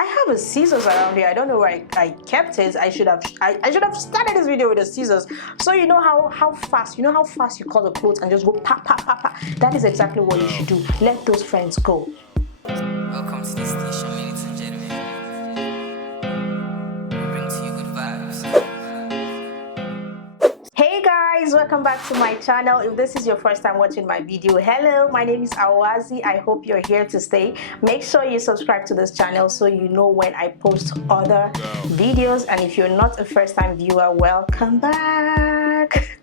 I have a scissors around here. I don't know where I kept it. I should have started this video with the scissors. So you know how fast you cut the clothes and just go pa pa pa pa. That is exactly what you should do. Let those friends go. Welcome to the station, ladies and gentlemen. We bring to you good vibes. Hey guys, welcome back to my channel. If this is your first time watching my video, hello, my name is Awazi. I hope you're here to stay. Make sure you subscribe to this channel so you know when I post other videos. And if you're not a first-time viewer, welcome back.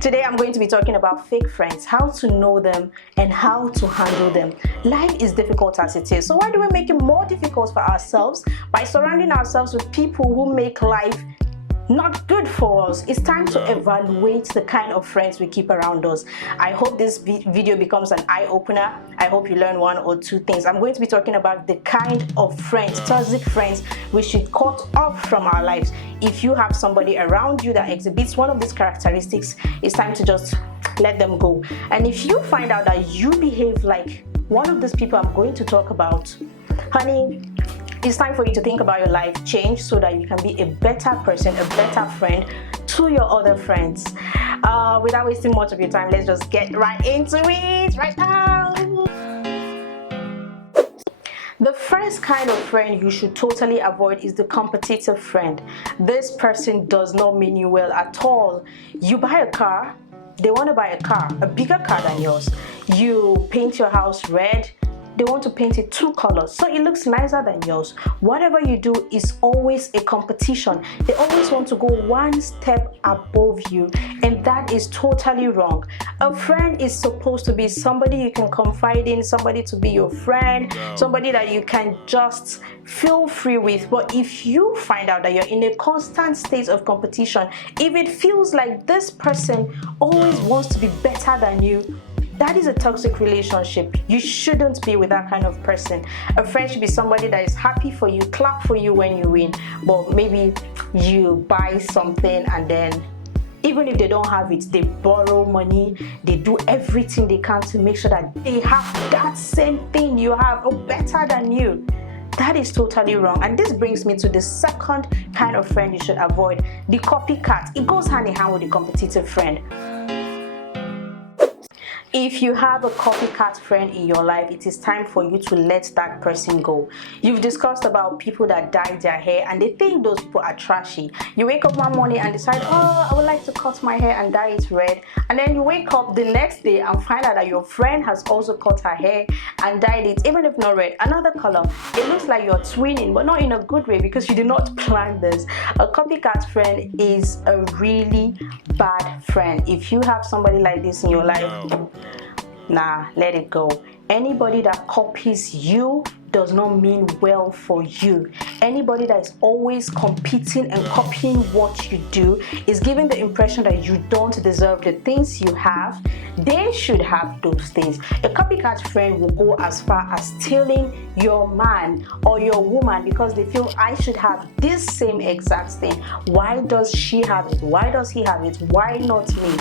Today I'm going to be talking about fake friends, how to know them and how to handle them. Life is difficult as it is, so why do we make it more difficult for ourselves by surrounding ourselves with people who make life not good for us? It's time to evaluate the kind of friends we keep around us. I hope this video becomes an eye-opener. I hope you learn one or two things. I'm going to be talking about the kind of friends, toxic friends, we should cut off from our lives. If you have somebody around you that exhibits one of these characteristics, it's time to just let them go. And if you find out that you behave like one of these people I'm going to talk about, honey, it's time for you to think about your life change so that you can be a better person, a better friend to your other friends. Without wasting much of your time, let's just get right into it right now. The first kind of friend you should totally avoid is the competitive friend. This person does not mean you well at all. You buy a car, they want to buy a car, a bigger car than yours. You paint your house red, they want to paint it two colors so it looks nicer than yours. Whatever you do is always a competition. They always want to go one step above you, and that is totally wrong. A friend is supposed to be somebody you can confide in, somebody to be your friend, somebody that you can just feel free with. But if you find out that you're in a constant state of competition, if it feels like this person always wants to be better than you, that is a toxic relationship. You shouldn't be with that kind of person. A friend should be somebody that is happy for you, clap for you when you win. But maybe you buy something and then even if they don't have it, they borrow money, they do everything they can to make sure that they have that same thing you have or better than you. That is totally wrong. And this brings me to the second kind of friend you should avoid, the copycat. It goes hand in hand with the competitive friend. If you have a copycat friend in your life, it is time for you to let that person go. You've discussed about people that dye their hair and they think those people are trashy. You wake up one morning and decide, oh, I would like to cut my hair and dye it red. And then you wake up the next day and find out that your friend has also cut her hair and dyed it, even if not red, another color. It looks like you're twinning, but not in a good way because you did not plan this. A copycat friend is a really bad friend. If you have somebody like this in your life, nah, let it go. Anybody that copies you does not mean well for you. Anybody that is always competing and copying what you do is giving the impression that you don't deserve the things you have. They should have those things. A copycat friend will go as far as stealing your man or your woman because they feel I should have this same exact thing. Why does she have it? Why does he have it? Why not me?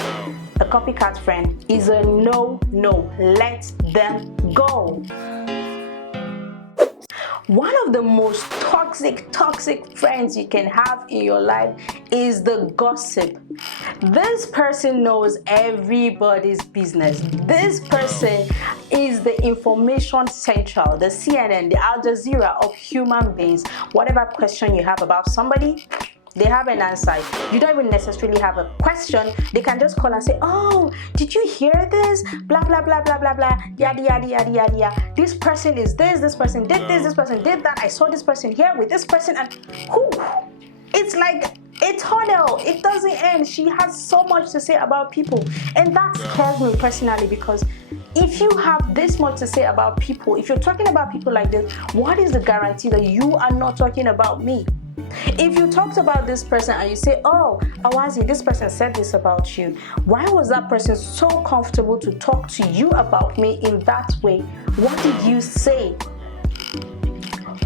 A copycat friend is a no. Let them go. One of the most toxic friends you can have in your life is the gossip. This person knows everybody's business. This person is the information central, the CNN, the Al Jazeera of human beings. Whatever question you have about somebody, they have an answer. You don't even necessarily have a question. They can just call and say, oh, did you hear this? Blah, blah, blah, blah, blah, blah, yada, yada, yada, yada, yada. This person is this person did this person did that. I saw this person here with this person, and whew, it's like a tunnel. It doesn't end. She has so much to say about people. And that scares me personally because if you have this much to say about people, if you're talking about people like this, what is the guarantee that you are not talking about me? If you talked about this person and you say, oh, Awazi, this person said this about you, why was that person so comfortable to talk to you about me in that way? What did you say?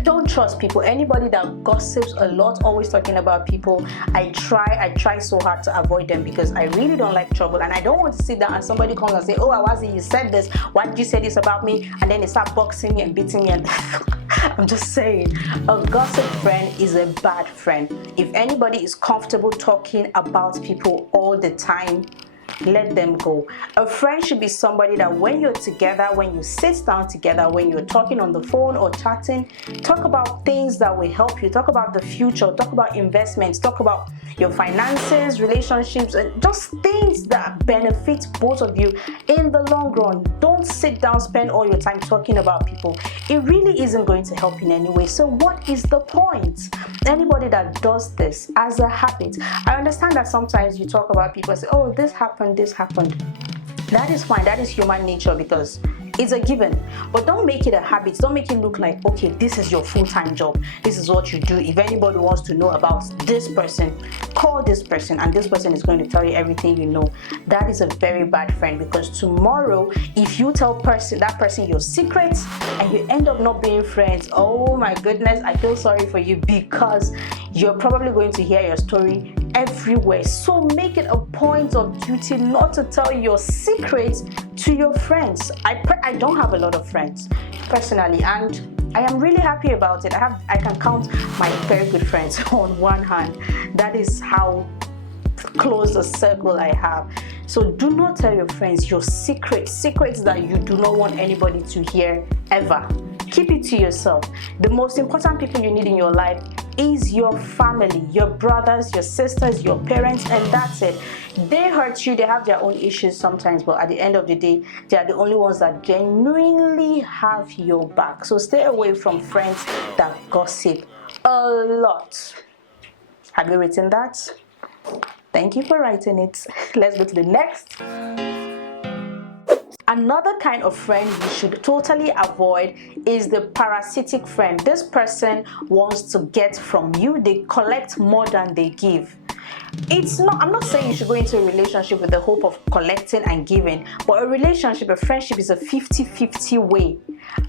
Don't trust people. Anybody that gossips a lot, always talking about people, I try so hard to avoid them because I really don't like trouble, and I don't want to sit down and somebody comes and say, oh, Awazi, you said this, why did you say this about me? And then they start boxing me and beating me, and I'm just saying, a gossip friend is a bad friend. If anybody is comfortable talking about people all the time, let them go. A friend should be somebody that when you're together, when you sit down together, when you're talking on the phone or chatting, talk about things that will help you, talk about the future, talk about investments, talk about your finances, relationships, and just things that benefit both of you in the long run. Don't sit down, spend all your time talking about people. It really isn't going to help in any way. So what is the point? Anybody that does this as a habit, I understand that sometimes you talk about people and say, oh, this happened. That is fine. That is human nature because it's a given. But don't make it a habit. Don't make it look like, okay, this is your full-time job. This is what you do. If anybody wants to know about this person, call this person and this person is going to tell you everything you know. That is a very bad friend, because tomorrow, if you tell that person your secrets and you end up not being friends, oh my goodness, I feel sorry for you, because you're probably going to hear your story everywhere. So make it a point of duty not to tell your secrets to your friends. I don't have a lot of friends personally, and I am really happy about it. I can count my very good friends on one hand. That is how close the circle I have. So do not tell your friends your secrets that you do not want anybody to hear ever. Keep it to yourself. The most important people you need in your life is your family, your brothers, your sisters, your parents, and that's it. They hurt you, they have their own issues sometimes, but at the end of the day, they are the only ones that genuinely have your back. So stay away from friends that gossip a lot. Have you written that? Thank you for writing it. Let's go to the next. Another kind of friend you should totally avoid is the parasitic friend. This person wants to get from you. They collect more than they give. I'm not saying you should go into a relationship with the hope of collecting and giving, but a friendship is a 50-50 way.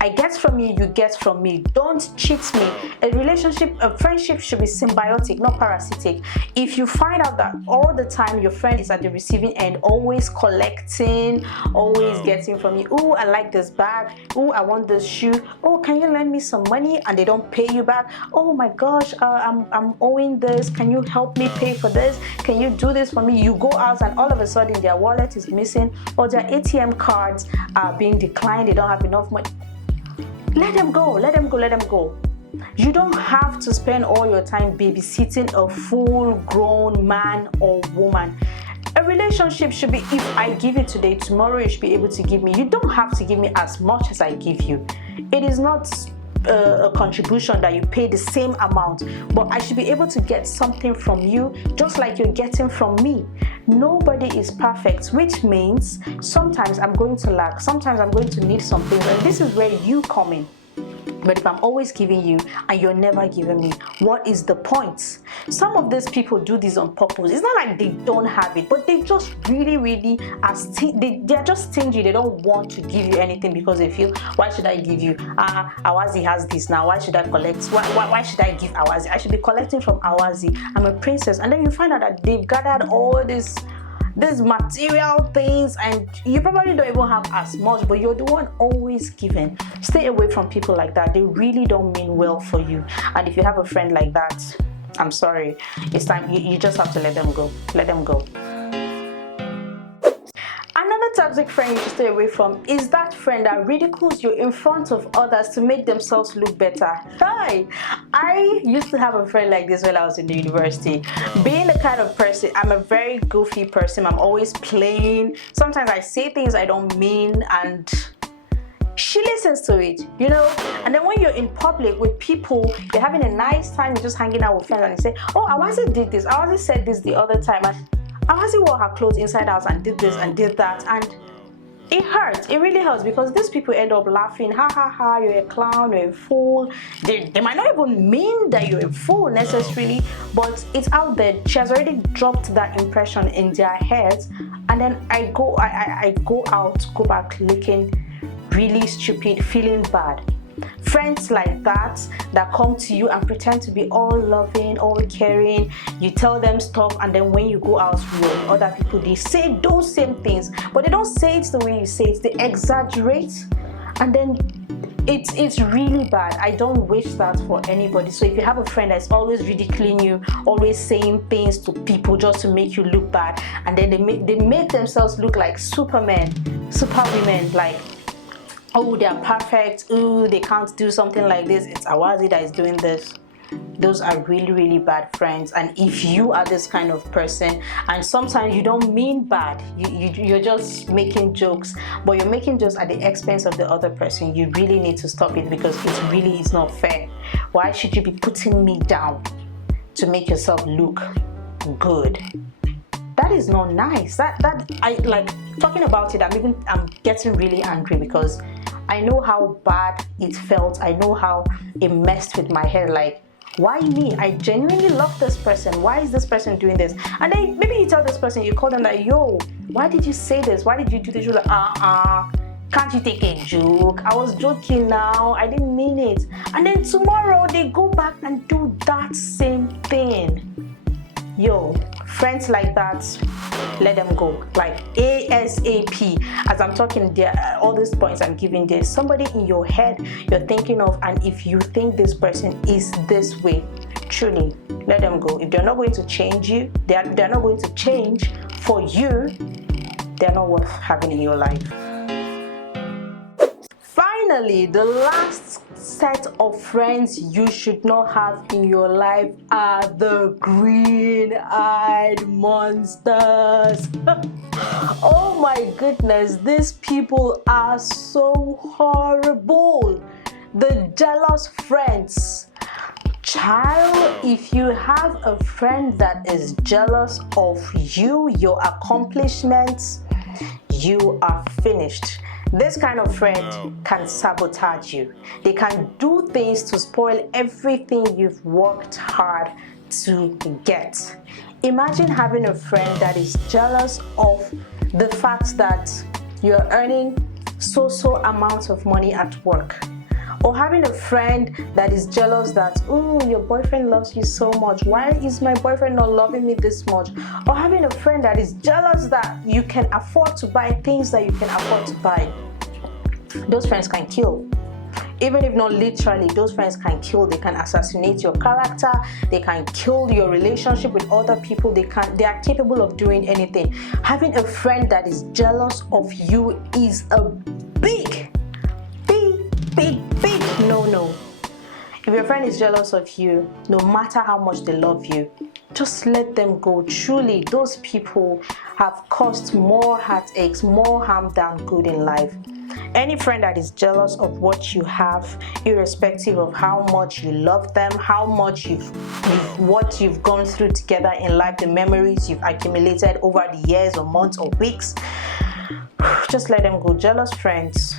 I get from you, you get from me. Don't cheat me. A friendship should be symbiotic, not parasitic. If you find out that all the time your friend is at the receiving end, always collecting, always getting from you, oh, I like this bag, oh, I want this shoe, oh, can you lend me some money, and they don't pay you back, oh my gosh, I'm owing this, can you help me pay for this, can you do this for me? You go out and all of a sudden their wallet is missing or their ATM cards are being declined, they don't have enough money. Let them go. You don't have to spend all your time babysitting a full-grown man or woman. A relationship should be, if I give you today, tomorrow you should be able to give me. You don't have to give me as much as I give you. It is not a contribution that you pay the same amount, but I should be able to get something from you just like you're getting from me. Nobody is perfect, which means sometimes I'm going to lack, sometimes I'm going to need something, and this is where you come in. But if I'm always giving you and you're never giving me, what is the point? Some of these people do this on purpose. It's not like they don't have it, but they just really are they're just stingy. They don't want to give you anything because they feel, why should I give you? Awazi has this now. Why should I collect? Why should I give Awazi? I should be collecting from Awazi. I'm a princess. And then you find out that they've gathered all these material things and you probably don't even have as much, but you're the one always giving. Stay away from people like that. They really don't mean well for you. And if you have a friend like that, I'm sorry, it's time you just have to let them go. Another toxic friend you should stay away from is that friend that ridicules you in front of others to make themselves look better. Hi! I used to have a friend like this when I was in the university. Being the kind of person, I'm a very goofy person. I'm always playing. Sometimes I say things I don't mean and she listens to it, you know. And then when you're in public with people, you're having a nice time, you're just hanging out with friends and you say, oh, Awazi did this, Awazi said this the other time, and Awazi wore her clothes inside out and did this and did that, and it hurts. It really hurts because these people end up laughing, ha ha ha, you're a clown, you're a fool. They might not even mean that you're a fool necessarily, but it's out there. She has already dropped that impression in their heads, and then I go back looking really stupid, feeling bad. Friends like that come to you and pretend to be all loving, all caring. You tell them stuff, and then when you go out with other people, they say those same things, but they don't say it the way you say it. They exaggerate, and then it's really bad. I don't wish that for anybody. So if you have a friend that's always ridiculing you, always saying things to people just to make you look bad, and then they make themselves look like supermen, superwomen, like, oh, they're perfect, oh, they can't do something like this, it's Awazi that is doing this. Those are really, really bad friends. And if you are this kind of person, and sometimes you don't mean bad, you're just making jokes, but you're making jokes at the expense of the other person, you really need to stop it, because it really is not fair. Why should you be putting me down to make yourself look good? That is not nice. That I like talking about it. I'm getting really angry, because I know how bad it felt. I know how it messed with my head. Like, why me? I genuinely love this person. Why is this person doing this? And then maybe you tell this person, you call them like, yo, why did you say this? Why did you do this? You're like, can't you take a joke? I was joking now. I didn't mean it. And then tomorrow they go back and do that same thing. Yo, friends like that, let them go, like ASAP. As I'm talking there, all these points I'm giving, there's somebody in your head you're thinking of, and if you think this person is this way, truly let them go. If they're not going to change you, they're not going to change for you, they're not worth having in your life. Finally, the last set of friends you should not have in your life are the green-eyed monsters. Oh my goodness, these people are so horrible. The jealous friends. Child, if you have a friend that is jealous of you, your accomplishments, you are finished. This kind of friend can sabotage you. They can do things to spoil everything you've worked hard to get. Imagine having a friend that is jealous of the fact that you're earning so amounts of money at work. Or having a friend that is jealous that, oh, your boyfriend loves you so much. Why is my boyfriend not loving me this much? Or having a friend that is jealous that you can afford to buy things that you can afford to buy. Those friends can kill. Even if not literally, those friends can kill. They can assassinate your character. They can kill your relationship with other people. They are capable of doing anything. Having a friend that is jealous of you is a big no. If your friend is jealous of you, no matter how much they love you, just let them go. Truly, those people have caused more heartaches, more harm than good in life. Any friend that is jealous of what you have, irrespective of how much you love them, how much what you've gone through together in life, the memories you've accumulated over the years or months or weeks, just let them go. Jealous friends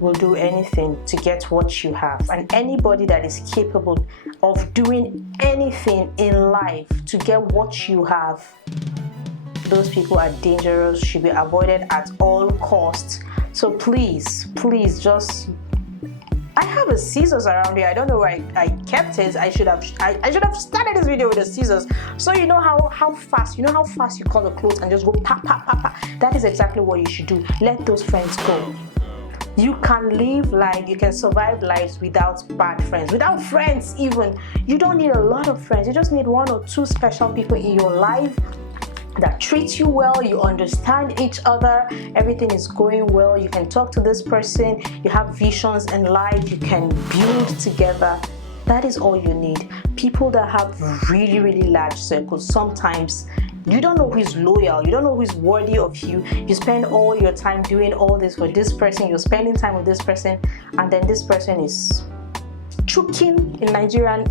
will do anything to get what you have, and anybody that is capable of doing anything in life to get what you have, those people are dangerous, should be avoided at all costs. So please just, I have a scissors around here. I don't know where I kept it. I should have started this video with the scissors, so you know how fast you cut the clothes and just go pa pa pa pa. That is exactly what you should do. Let those friends go. You can live life, you can survive lives without bad friends, without friends even. You don't need a lot of friends. You just need one or two special people in your life that treat you well, you understand each other, everything is going well, you can talk to this person, you have visions in life, you can build together. That is all you need. People that have really large circles, sometimes you don't know who is loyal, you don't know who is worthy of you. You spend all your time doing all this for this person, you're spending time with this person, and then this person is choking, in Nigerian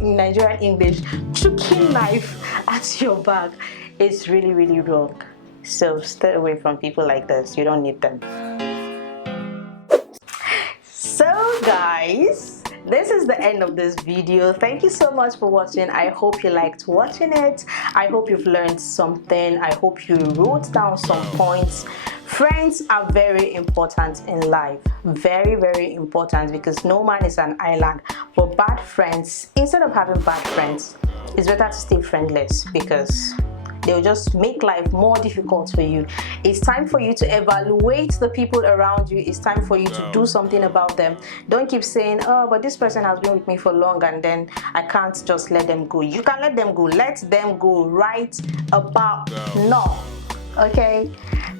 English, choking knife at your back. It's really wrong. So stay away from people like this. You don't need them. So guys, this is the end of this video. Thank you so much for watching. I hope you liked watching it. I hope you've learned something. I hope you wrote down some points. Friends are very important in life. Very important, because no man is an island. But bad friends, instead of having bad friends, it's better to stay friendless, because they'll just make life more difficult for you. It's time for you to evaluate the people around you. It's time for you to do something about them. Don't keep saying, oh, but this person has been with me for long and then I can't just let them go. You can let them go. Let them go right about now. Okay,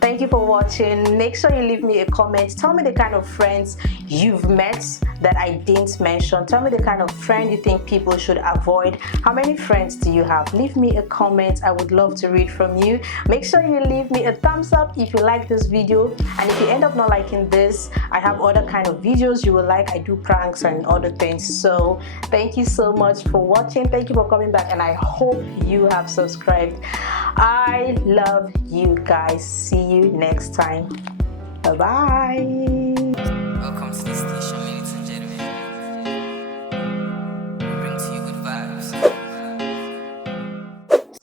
thank you for watching. Make sure you leave me a comment. Tell me the kind of friends you've met that I didn't mention. Tell me the kind of friend you think people should avoid. How many friends do you have? Leave me a comment. I would love to read from you. Make sure you leave me a thumbs up if you like this video, and if you end up not liking this, I have other kind of videos you will like. I do pranks and other things. So thank you so much for watching. Thank you for coming back, and I hope you have subscribed. I love you guys. See you next time. Bye bye. Welcome to the station.